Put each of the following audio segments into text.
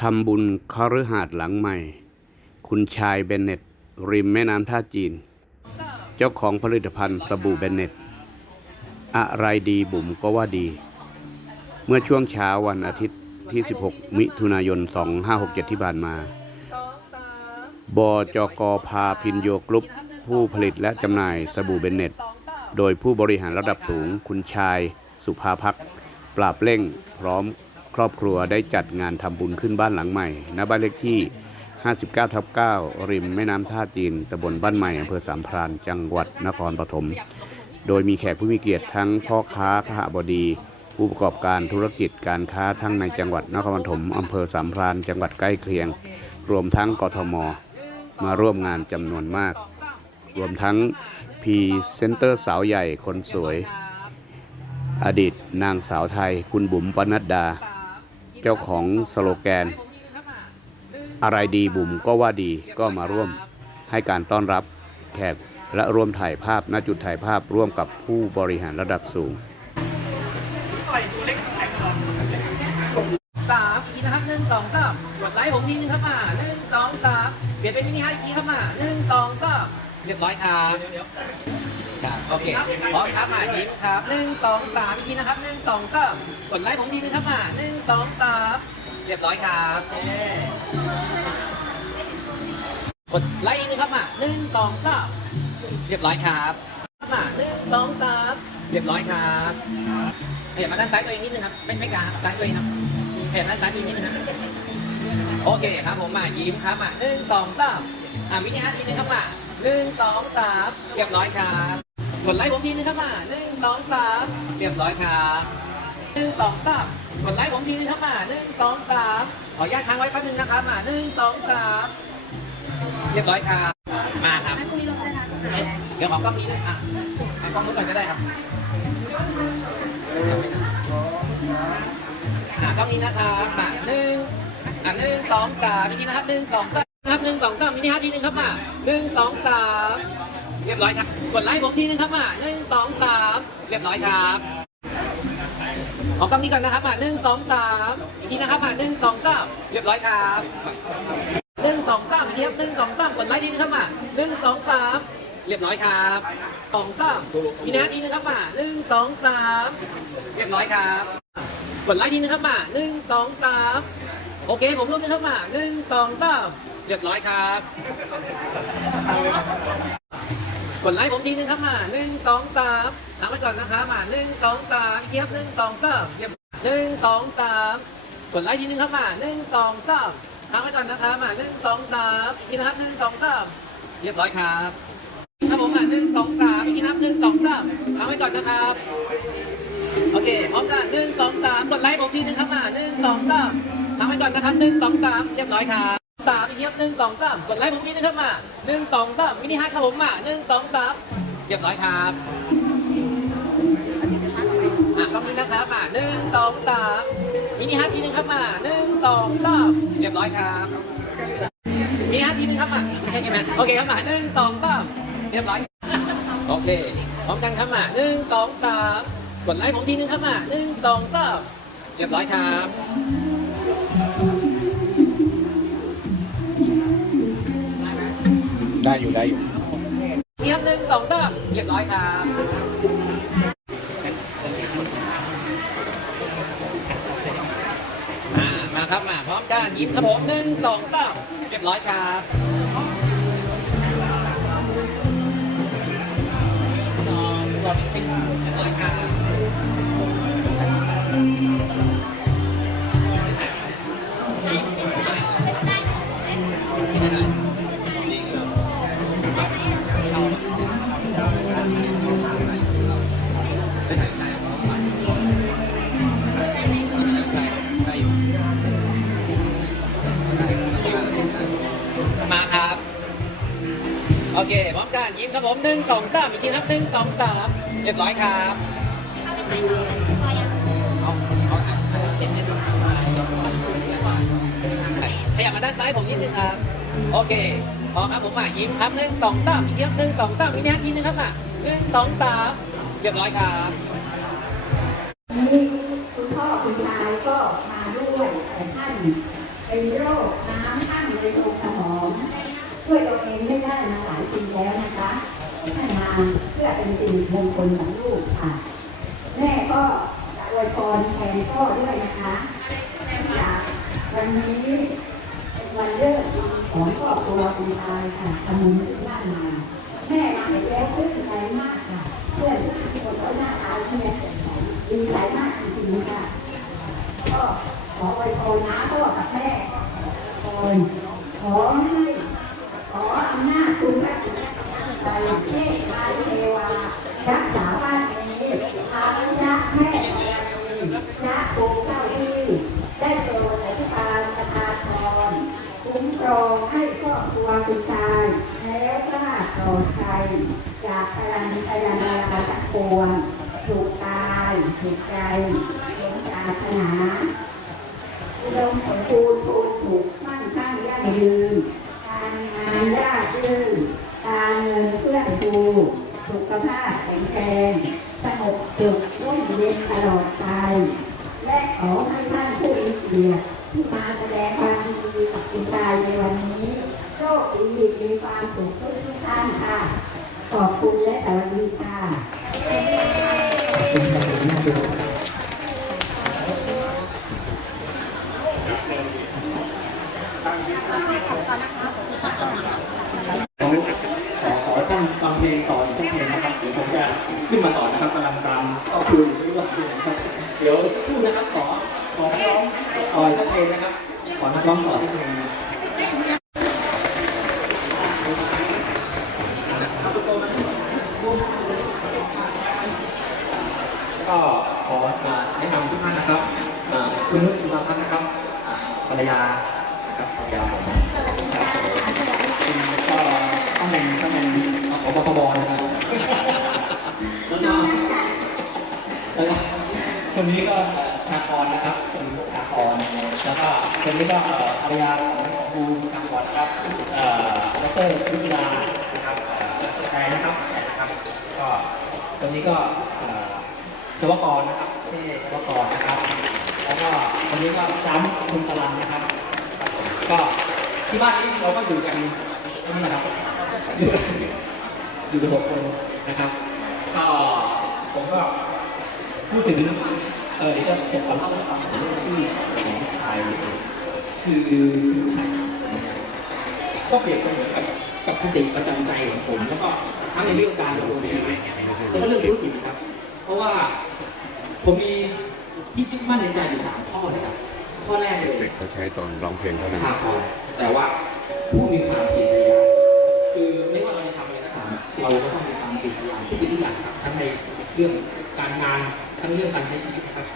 ทำบุญคฤหาสน์หลังใหม่ คุณชายเบนเน็ต ริมแม่น้ำท่าจีน เจ้าของผลิตภัณฑ์สบู่เบนเน็ต อะไรดีบุ๋มก็ว่าดี เมื่อช่วงเช้าวันอาทิตย์ที่ 16 มิถุนายน 2567 ที่ผ่านมา บจกพาพินโยกรุ๊ปผู้ผลิตและจำหน่ายสบู่เบนเน็ต โดยผู้บริหารระดับสูงคุณชายสุภาพักษ์ปราบเร่งพร้อม ครอบครัวได้จัดงานทำบุญขึ้นบ้านหลังใหม่ณบ้านเลขที่ 59ทับ9ริมแม่น้ำท่าจีนตำบลบ้านใหม่อำเภอสามพรานจังหวัดนครปฐม โดยมีแขกผู้มีเกียรติทั้งพ่อค้าขหบดี ผู้ประกอบการธุรกิจการค้าทั้งในจังหวัดนครปฐมอำเภอสามพรานจังหวัดใกล้เคียง รวมทั้งกทม มาร่วมงานจำนวนมาก รวมทั้งพีเซนเตอร์สาวใหญ่คนสวย อดีตนางสาวไทย คุณบุ๋มปนัดดา เจ้าของสโลแกน อะไรดีบุ๋มก็ว่าดีก็มาร่วมให้การต้อนรับแขกและร่วมถ่ายภาพณจุดถ่ายภาพร่วมกับผู้บริหารระดับสูงสามอีกทีนะครับหนึ่งสองสามกดไลค์ผมทีนึงครับมาหนึ่งสองสามเปลี่ยนเป็นมินิฮาร์ดอีกทีครับมาหนึ่งสองสาม เรียบร้อยครับครับโอเคพร้อมครับมายิ้มครับหนึ่งสองสามอีกทีนะครับหนึ่งสองสามกดไลค์ผมทีนึงครับมาหนึ่งสองสามเรียบร้อยครับกดไลค์อีกนึงครับมาหนึ่งสองสามเรียบร้อยครับมาหนึ่งสองสามเรียบร้อยครับเปลี่ยนมาด้านซ้ายตัวเองนิดนึงครับไม่ไม่กลางครับซ้ายตัวเองครับเห็นด้านซ้ายมีนิดนึงครับโอเคครับผมมายิ้มครับมาหนึ่งสองสามอ่าวินิฮาทีนึงครับมา หนึ่งสองสามเรียบร้อยครับกดไลค์ผมทีนึงครับมาหนึ่งสองสามเรียบร้อยครับหนึ่งสองสามกดไลค์ผมทีนึงครับมาหนึ่งสองสามขออนุญาตค้างไว้แป๊บนึงนะครับมาหนึ่งสองสามเรียบร้อยครับมาครับเดี๋ยวขอกล้องนี้ด้วยอะเอากล้องนู้นก่อนก็ได้ครับอะกล้องนี้นะครับมาหนึ่งอะหนึ่งสองสามอีกทีนะครับหนึ่งสองสาม ครับหนึ่งสองสามมินิฮาร์ททีหนึ่งครับมาหนึ่งสองสามเรียบร้อยครับ กดไลค์ผมทีหนึงครับมาหนึ่งสองสามเรียบร้อยครับขอกล้องนี้ก่อนนะครับมาหนึ่งสองสามอีกทีนะครับมาหนึ่งสองสามเรียบร้อยครับหนึ่งสองสามอีกทีครับหนึ่งสองสามกดไลค์ทีหนึงครับมาหนึ่งสองสามเรียบร้อยครับสองสามมินิฮาร์ททีหนึงครับมาหนึ่งสองสามเรียบร้อยครับ กดไลค์ทีนึงครับมาหนึ่งสองสามโอเคผมร่วมนึงครับมาหนึ่งสองสาม เรียบร้อยครับ กดไลค์ผมทีนึงครับมาหนึ่งสองสามถามไปก่อนนะครับมาหนึ่งสองสามอีกทีครับหนึ่งสองสามเรียบหนึ่งสองสามกดไลค์ทีนึงครับมาหนึ่งสองสามถามไปก่อนนะครับมาหนึ่งสองสามอีกทีนะครับหนึ่งสองสามเรียบร้อยครับครับผมมาหนึ่งสองสามอีกทีนะครับหนึ่งสองสามถามไปก่อนนะครับโอเคพร้อมกันหนึ่งสองสามกดไลค์ผมทีนึงครับมาหนึ่งสองสามทำไปก่อนนะครับหนึ่งสองสามเรียบร้อยครับ สามอีกทีครับหนึ่งสองสามกดไลค์ผมทีนึงครับมาหนึ่งสองสามมินิฮาร์ครับผมมาหนึ่งสองสามเรียบร้อยครับอะกล้องนี้นะครับมาหนึ่งสองสามมินิฮาร์ทีนึงครับมาหนึ่งสองสามเรียบร้อยครับมินิฮาร์ทีนึงครับมาไม่ใช่ใช่ไหมโอเคครับมาหนึ่งสองสามเรียบร้อยโอเคพร้อมกันครับมาหนึ่งสองสามกดไลค์ผมทีนึงครับมาหนึ่งสองสามเรียบร้อยครับ ได้อยู่ได้อยู่เทียบหนึ่งสองสามเรียบร้อยครับอ่ามาครับมาพร้อมกันยิ้มครับผมหนึ่งสองสามเรียบร้อยครับเรียบร้อยครับ เคพร้อมกันยิ้มครับผมหนึ่งสองสามอีกทีครับหนึ่งสองสามเรียบร้อยครับเอาเอาเอาเต็มเต็มขยับมาด้านซ้ายผมนิดนึงครับโอเคพอครับผมมายิ้มครับหนึ่งสองสามอีกทีครับหนึ่งสองสามอีกทีทีนึงครับมาหนึ่งสองสามเรียบร้อยครับ นี่คุณพ่อคุณชายก็มาด้วยแต่ท่านเป็น เป็นสิริมงคลของลูกค่ะ แม่ก็อวยพรแทนพ่อด้วยนะคะจากวันนี้เป็นวันเลิกของครอบครัวคุณชายค่ะทำบุญที่บ้านมาแม่มาเห็นแล้วปลื้มใจมากค่ะ เพื่อนทุกคนก็หน้าตาที่เนี่ยดีใจมากจริงๆค่ะ ก็ขออวยพรนะพ่อกับแม่ขอขอให้ขออำนาจคุณพระศรีรัตนตรัยเทพมาเทวารักษาบ้านนี้ทำยะแม่ธรณียะปูเจ้าที่ได้โปรดอธิบาลประทานพรคุ้มครองให้ครอบครัวคุณชายแล้วก็ปลอดภัยจากพลังพยันราตะปวงถูกกายถูกใจสมปรารถนา อุดมสมบูรณ์ภูมิสุขมั่ง คั่งยั่งยืน การงานราบรื่นการเงินเฟื่องฟูสุขภาพแข็งแรงสงบสุขร่มเย็นตลอดไป และขอให้ท่านผู้มีเกียรติที่มาแสดงความยินดีกับคุณชายในวันนี้โชคดีมีความสุขทุกทุกท่านค่ะ ขอบคุณและสวัสดีค่ะ ขอขอท่านฟังเพลงต่ออีกสักเพลงนะครับ เดี๋ยวผมจะขึ้นมาต่อนะครับกำลังตามก็คุยด้วยว่านะครับ เดี๋ยว สักครู่นะครับ ขอขอน้องต่ออีกสักเพลงนะครับ ขอนักร้องต่อสักเพลงก็ขอแนะนำทุกท่านนะครับคุณนุชจุฬาพัฒน์นะครับภรรยาครับภรรยาผมครับเป็นก็ตำแหน่งตำแหน่งของปทบนะครับแล้วก็ คนนี้ก็ชาคอนนะครับคนนี้ชาคอนแล้วก็คนนี้ก็อ่อภรรยาของครูชาคอนนะครับเอ่อดรวิจิรานะครับเอ่อแทนนะครับแทนนะครับ ก็คนนี้ก็ชวกรนะครับเช่ชวกรนะครับ แล้วก็คนนี้ก็จ้ำคุณสลันนะครับ ก็ที่บ้านนี้เราก็อยู่กันนี่นะครับอยู่อยู่กันหกคนนะครับก็ผมก็ พูดถึงเออเดี๋ยวจะจะขอเล่าให้ฟังถึงเรื่องชื่อของชายคือคือชายคนเนี่ยก็เปรียบเสมือนกับกับคติประจำใจของผม แล้วก็ทั้งในเรื่องการดำรงชีวิตแล้วก็เรื่องธุรกิจนะครับ เพราะว่าผมมีที่ยึดมั่นในใจอยู่สามข้อนะครับข้อแรกเลยเด็กเขาใช้ตอนร้องเพลงเท่านั้นชาคอแต่ว่าผู้มีความเพียรพยายามคือไม่ว่าเราจะทำอะไรก็ตามเราก็ต้องมีความเพียรพยายามทุกสิ่งทุกอย่างครับทั้งในเรื่อง ทั้งเรื่องการใช้ชีวิตนะครับ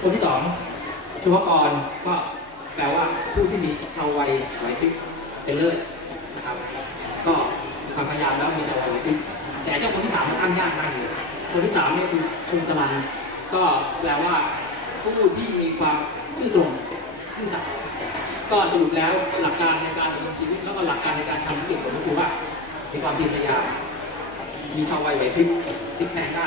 คนที่สองชวกรก็แปลว่าผู้ที่มีชาววัยไหวพริบเป็นเลิศนะครับ ก็ความพยายามแล้วมีชาววัยไหวพริบแต่เจ้าคนที่สามตั้งยากมากเลยคนที่สามเนี่ยคือชุมสลันก็แปลว่าผู้ที่มีความซื่อตรงซื่อสัตย์ก็สรุปแล้วหลักการในการดำเนินชีวิตแล้วก็หลักการในการทำธุรกิจผมก็คือว่ามีความเพียรพยายามมีชาววัยไหวพริบพลิกแพลงได้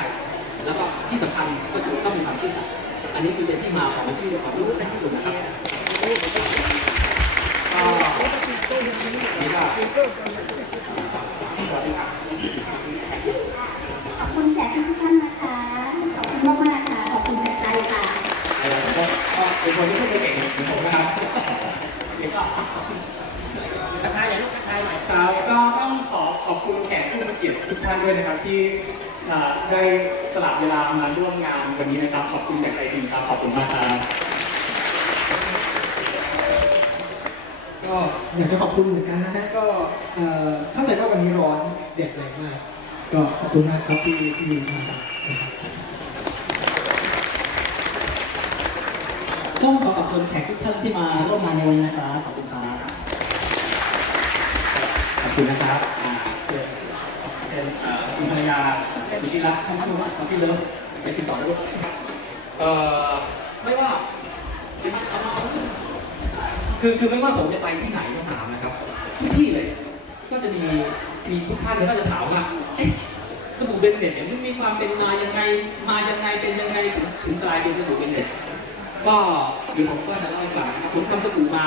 แล้วก็ที่สำคัญก็คือต้องมีความซื่อสัตย์อันนี้คือเป็นที่มาของชื่อของลูกได้ที่สุดนะครับก็นี่ก็สวัสดีครับขอบคุณแขกทุกท่านนะคะ ขอบคุณมากมากๆค่ะ ขอบคุณจากใจค่ะเอ่อก็ก็เป็นคนที่พูดไม่เก่งเหมือนผมนะครับเดี๋ยวก็ทักทายหน่อยลูกทักทายหน่อยครับก็ต้องขอขอบคุณแขกผู้มีเกียรติทุกท่านด้วยนะครับที่เอ่อ ได้สละเวลามาร่วมงานวันนี้นะครับ ขอบคุณจากใจจริงครับ ขอบคุณมากครับก็อยากจะขอบคุณเหมือนกันนะฮะก็เอ่อเข้าใจว่าวันนี้ร้อนเด็ดแรงมาก ก็ขอบคุณมากครับที่ที่มีมานะครับต้องขอขอบคุณแขกทุกท่านที่มาร่วมงานในวันนี้นะครับขอบคุณครับขอบคุณนะครับอ่าเชิญ เป็นเอ่อคุณภรรยาสุธิรักษ์ท่านผู้ว่าท่านที่เลิฟไปติดต่อได้ด้วยเอ่อไม่ว่าคือคือไม่ว่าผมจะไปที่ไหนก็ตามนะครับทุกที่เลย ก็จะมีมีทุกท่านก็จะถามว่าเอ๊ะสบู่เบนเน็ตเนี่ยมันมีความเป็นมายังไงมายังไงเป็นยังไงถึงถึงกลายเป็นสบู่เบนเน็ตก็เดี๋ยวผมก็จะเล่าให้ฟังนะครับผมทำสบู่มา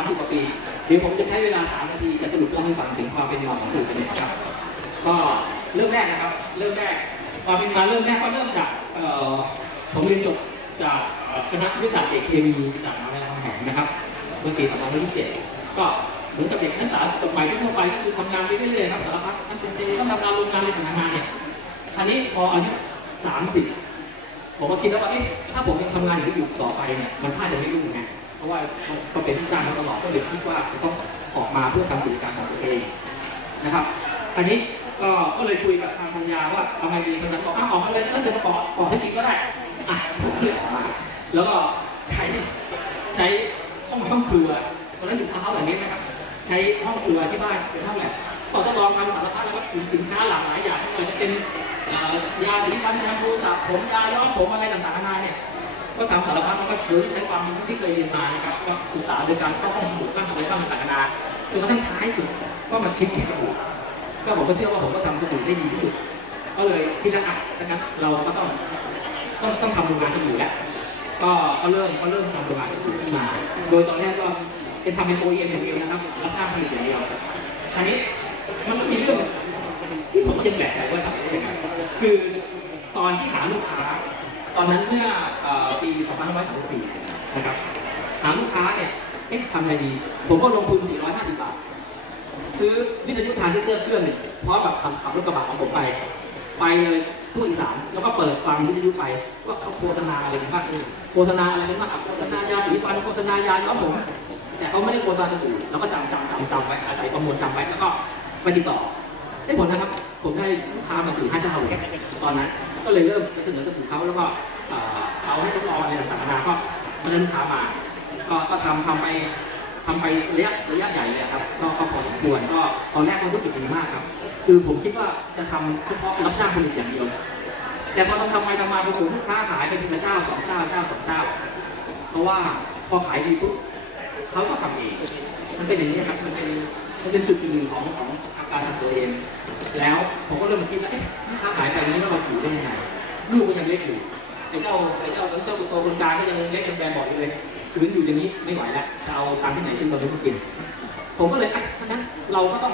30กว่าปี เดี๋ยวผมจะใช้เวลา3นาทีจะสรุปเล่าให้ฟังถึงความเป็นมาของสบู่เป็นยังไงครับ มแรกนะครับ เริ่มแรกความเป็นมาเริ่มแรกก็เริ่มจากผมเรียนจบจากคณะวิทยาศาสตร์เอกเคมีจากมหาวิทยาลัยรามคำแหงนะครับ เมื่อปี2527ก็เหมือนกับเด็กนักศึกษาจบใหม่ทั่วไปก็คือทำงานไปเรื่อยๆครับสารพัดทั้งเป็นเซลล์ต้องทำงานโรงงานอะไรต่างๆเนี่ยคราวนี้พออายุ30 ผมก็คิดแล้วว่าเอ๊ะถ้าผมยังทำงานอย่างนี้อยู่ต่อไปเนี่ยมันท่าจะไม่รุ่งไงเพราะว่าก็เป็นที่จ้างมาตลอดก็เลยคิดว่าจะต้องออกมาเพื่อทำกิจการของตัวเองนะครับอันนี้ ก็ก็เลยคุยกับทางภรรยาว่าเอาไงดีภรรยาบอกอ้าวออกมาเลยถ้าเกิดมาก่อก่อธุรกิจก็ได้อะผมก็เลยออกมาแล้วก็ใช้ใช้ห้องห้องครัวตอนนั้นอยู่ทาวน์เฮาส์แบบนี้นะครับ ใช้ห้องครัวที่บ้านเป็นห้องแบบก็จะลองทำสารพัดแล้วก็สินค้าหลากหลายอย่างไม่ว่าจะเป็นยาสีฟันยาคูสระผมยาย้อมผมอะไรต่างๆนานาเนี่ยก็ทำสารพัดแล้วก็โดยใช้ความรู้ที่เคยเรียนมานะครับก็ศึกษาโดยการเข้าห้องสมุดบ้างอะไรบ้างต่างๆนานาจนกระทั่งท้ายสุดก็มาคิดที่สมุด ก็ผมก็เชื่อว่าผมก็ทำสมุดได้ดีที่สุด ก็เลยคิดแล้วอะดังนั้นเราก็ต้องต้องต้องทำโรงงานสมุดแล้วก็ก็เริ่มก็เริ่มทำโรงงานสมุดขึ้นมา โดยตอนแรกก็เป็นทำเป็น OEM อย่างเดียวนะครับรับจ้างผลิตอย่างเดียวคราวนี้มันก็มีเรื่องที่ผมก็ยังแปลกใจว่าทำได้ยังไงคือตอนที่หาลูกค้า ตอนนั้นเมื่อเอ่อปี 2534 นะครับ หาลูกค้าเนี่ย เอ๊ะทำไงดี ผมก็ลงทุน 450 บาท ซื้อวิทยุทรานซิสเตอร์เครื่องหนึ่งพร้อมกับขับขับรถกระบะของผมไป ไปเลยทั่วอีสานแล้วก็เปิดฟังวิทยุไปว่าเขาโฆษณาอะไรกันบ้างโฆษณาอะไรกันบ้างโฆษณายาสีฟันโฆษณายาย้อมผมแต่เขาไม่ได้โฆษณาสบู่แล้วก็จำจำจำจำไว้อาศัยประมวลจำไว้แล้วก็ไปติดต่อได้ผลนะครับ ผมได้ลูกค้ามาสี่ห้าเจ้าเลยตอนนั้น ก็เลยเริ่มเสนอสบู่เขาแล้วก็เอาให้ทดลองอะไรต่างๆก็มาได้ลูกค้ามา ก็ทำทำไป ทำไประยะระยะใหญ่เลยครับก็ก็พอสมควรก็ตอนแรกก็รู้สึกดีมากครับ คือผมคิดว่าจะทำเฉพาะรับจ้างผลิตอย่างเดียว แต่พอทำทำไปทำมาปรากฏลูกค้าหายไปทีละเจ้าสองเจ้าเจ้าสองเจ้า เพราะว่าพอขายดีปุ๊บเขาก็ทำเองมันเป็นอย่างนี้ครับมันเป็นมันเป็นจุดจุดหนึ่งของของการทำตัวเอง แล้วผมก็เริ่มมาคิดแล้วเอ๊ะลูกค้าหายไปนี้แล้วเราอยู่ได้ยังไงลูกก็ยังเล็กอยู่ไอ้เจ้าไอ้เจ้าไอ้เจ้าตัวคนกลางก็ยังเล็กยังแบนบอกอยู่เลย คืนอยู่อย่างนี้ไม่ไหวแล้วจะเอาตังค์ที่ไหนซึ่งเราไม่ต้องกิน ผมก็เลยอะเพราะฉะนั้นเราก็ต้อง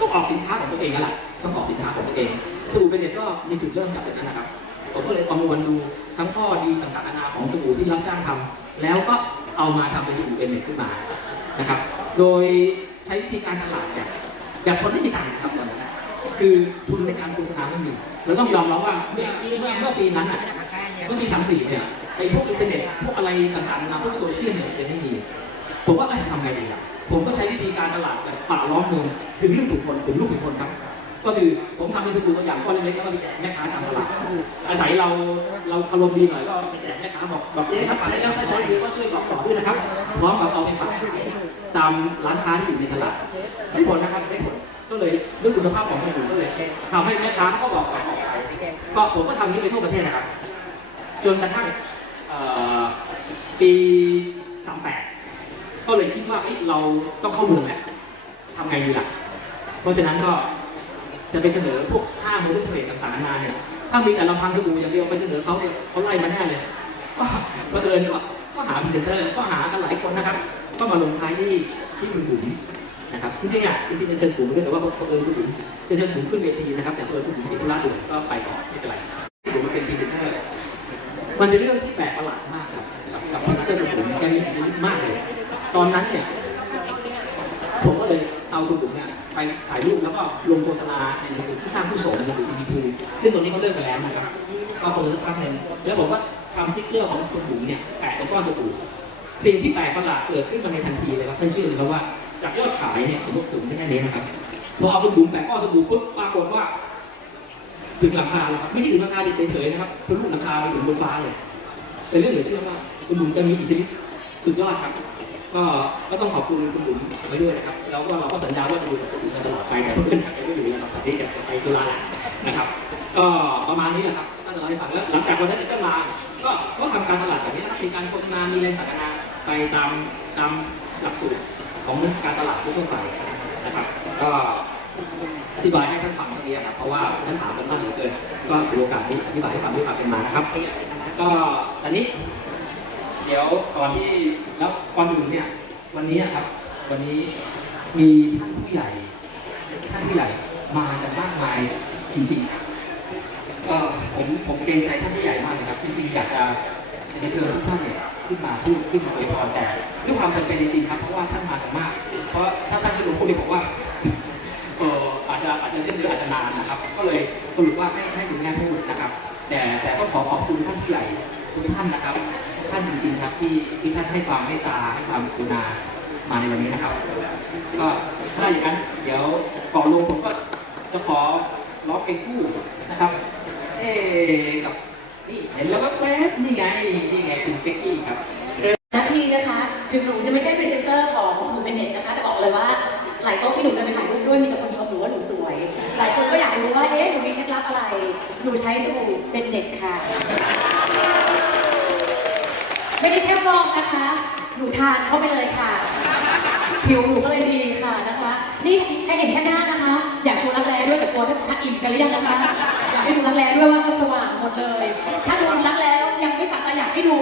ต้องออกสินค้าของตัวเองแล้วล่ะต้องออกสินค้าของตัวเองสบู่เป็นเน็ตก็มีจุดเริ่มจากแบบนั้นนะครับ ผมก็เลยประมวลดูทั้งข้อดีต่างๆนานาของสบู่ที่รับจ้างทำแล้วก็เอามาทำเป็นสบู่เป็นเน็ตขึ้นมานะครับ โดยใช้วิธีการตลาดแบบแบบคนไม่มีตังค์ครับตอนนั้นคือทุนในการโฆษณาไม่มีเราต้องยอมรับว่าเมื่อเมื่อเมื่อปีนั้นอะเมื่อปีสามสี่เนี่ย ไอ้พวกอินเทอร์เน็ตพวกอะไรต่างๆนาพวกโซเชียลเนี่ยยังไม่มีผมว่าเอ้ยทำไงดีอะผมก็ใช้วิธีการตลาดแบบป่าล้อมเมืองถึงลูกถึงคนถึงลูกถึงคนครับ ก็คือผมทำเป็นสบู่ตัวอย่างก้อนเล็กๆแล้วก็ไปแจกแม่ค้าตามตลาดอาศัยเราเราคารมดีหน่อยก็ไปแจกแม่ค้าบอกบอกเอ๊ะถ้าขายได้แล้วถ้าใช้ดีก็ช่วยบอกต่อด้วยนะครับพร้อมกับเอาไปฝากตามร้านค้าที่อยู่ในตลาดได้ผลนะครับได้ผลก็เลยด้วยคุณภาพของสบู่ก็เลยทำให้แม่ค้าเขาก็บอกต่อก็ผมก็ทำนี้ไปทั่วประเทศนะครับ จนกระทั่ง ปี 38 ก็เลยคิดว่าเอ้ยเราต้องเข้าเมืองแล้วทำไงดีล่ะ เพราะฉะนั้นก็จะไปเสนอพวกห้างมูลเทรดต่างๆนานาเนี่ยถ้ามีแต่ลำพังสบู่อย่างเดียวไปเสนอเขาเนี่ยเขาไล่มาแน่เลยก็เดินก็ก็หาพรีเซนเตอร์ก็หากันหลายคนนะครับ ก็มาลงท้ายที่ที่คุณบุ๋มนะครับจริงๆอะจริงๆจะเชิญบุ๋มด้วยแต่ว่าเขาเอิญคุณบุ๋มจะเชิญบุ๋มขึ้นเวทีนะครับ แต่เอิญคุณบุ๋มติดธุระด่วนก็ไปก่อนไม่เป็นไร มันเป็นเรื่องที่แปลกประหลาดมากครับกับกับพรีเซนตอร์คุณบุ๋มแกมีอิทธิฤทธิ์มากเลย ตอนนั้นเนี่ยผมก็เลยเอาคุณบุ๋มเนี่ยไปถ่ายรูปแล้วก็ลงโฆษณาในหนังสือผู้สร้างผู้สมหนังสือ EDP ซึ่งตรงนี้เขาเลิกกันแล้วนะครับก็คนละสักพักหนึ่งแล้วผมก็ทำสติ๊กเกอร์ของคุณบุ๋มเนี่ยแปะตรงก้อนสบู่สิ่งที่แปลกประหลาดเกิดขึ้นมาในทันทีเลยครับท่านเชื่อเลยครับว่าจากยอดขายเนี่ยสมมติสูงแค่นี้นะครับพอเอาคุณบุ๋มแปะก้อนสบู่ปุ๊บปรากฏว่า ถึงหลังคาแล้วครับไม่ใช่ถึงหลังคาเฉยๆนะครับทะลุหลังคาไปถึงบนฟ้าเลยเป็นเรื่องเหลือเชื่อมาคุณบุ๋มจะมีอิทธิฤทธิ์สุดยอดครับ ก็ก็ต้องขอบคุณคุณบุ๋มไว้ด้วยนะครับแล้วก็เราก็สัญญาว่าจะอยู่กับคุณบุ๋มกันตลอดไปแต่เพื่อนๆก็ไม่อยู่นะครับตอนนี้จะไปตุลาแหละนะครับ ก็ประมาณนี้แหละครับท่านเราให้ฟังแล้วหลังจากวันนั้นก็ลาก็ก็ทำการตลาดแบบนี้นะครับมีการโฆษณามีอะไรต่างๆไปตามตามหลักสูตรของการตลาดทั่วไปนะครับ ก็ อธิบายให้ท่านฟังตรงนี้ครับเพราะว่าท่านถามกันมากเหลือเกินก็ถือโอกาสนี้อธิบายให้ฟังด้วยความเป็นมานะครับ ก็ตอนนี้ เดี๋ยวก่อนที่แล้วก่อนอื่นเนี่ย วันนี้ครับ วันนี้มีท่านผู้ใหญ่ท่านผู้ใหญ่มากันมากมายจริงๆก็ผมผมเกรงใจท่านผู้ใหญ่มากเลยครับ จริงๆอยากจะอจะเชิญท่านเนี่ยขึ้นมาพูดขึ้นมาคุยพอแต่ด้วยความจำเป็นจริงๆครับเพราะว่าท่านมากันมาก เพราะถ้าท่านจะลงพูดเลยบอกว่า อาจจะอาจจะเล่นเยออาจจะนานนะครับ ก็เลยสรุปว่าให้ให้คุณแม่พูดนะครับ แต่แต่ต้องขอขอบคุณท่านผู้ใหญ่ทุกท่านนะครับท่านจริงๆครับที่ที่ท่านให้ความเมตตาให้ความกรุณามาในวันนี้นะครับ ก็ถ้าอย่างนั้นเดี๋ยวก่อนลงผมก็จะขอร้องเพลงคู่นะครับ เอ๊กับนี่เห็นแล้วก็แป๊บนี่ไงนี่ไงคุณเป๊กกี้ครับหน้าที่นะคะ ถึงหนูจะไม่ใช่พรีเซนเตอร์ของ อะไร หนูใช้สบู่เป็นเด็กค่ะ ไม่ได้แค่ฟองนะคะ หนูทานเข้าไปเลยค่ะ ผิวหนูก็เลยดีค่ะนะคะ นี่แค่เห็นแค่หน้านะคะ อยากชูรักแร้ด้วยแต่กลัวถ้าทักอิ่มกันหรือยังนะคะ อยากให้ดูรักแร้ด้วยว่ามันสว่างหมดเลย ถ้าดูรักแร้แล้วยังไม่สักใจอยากให้ดู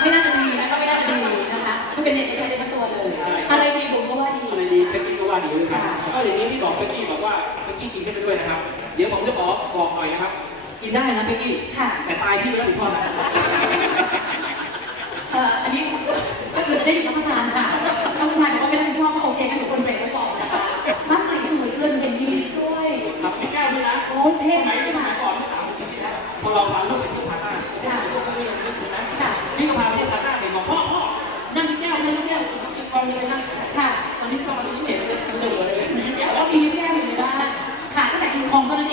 ไม่น่าจะดีนะคะไม่น่าจะดีนะคะเป็นเด็กจะใช้ได้ทั้งตัวเลย อะไรดีผมก็ว่าดีอะไรดีเป๊กกี้ก็ว่าดีเลยค่ะก็อย่างนี้ที่บอกเป๊กกี้บอกว่าี่กินให้ไปด้วยนะครับ เดี๋ยวผมจะขอบอกหน่อยนะครับ กินได้นะพี่กี้ค่ะ แต่ตายพี่ไม่รับผิดชอบนะ เอ่ออันนี้ก็คือจะได้รับประทานค่ะ company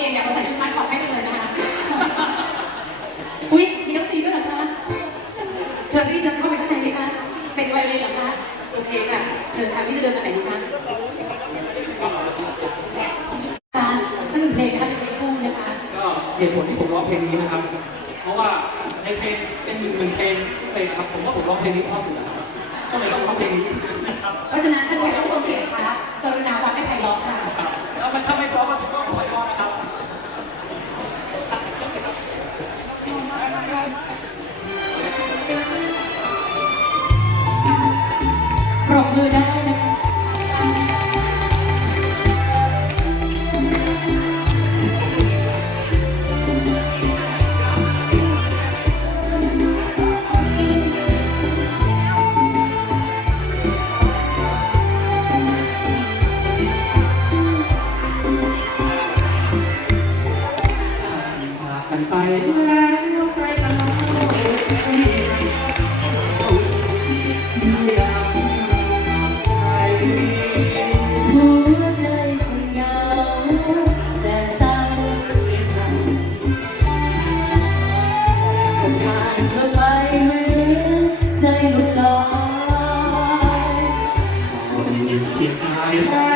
tiếng tiếng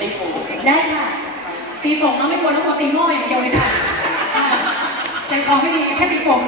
ตีโป่งได้ค่ะ ตีโป่งเราไม่ควรต้องขอตีโม่อย่างเดียวเลยค่ะ ใจคอไม่ดีแค่ตีโป่ง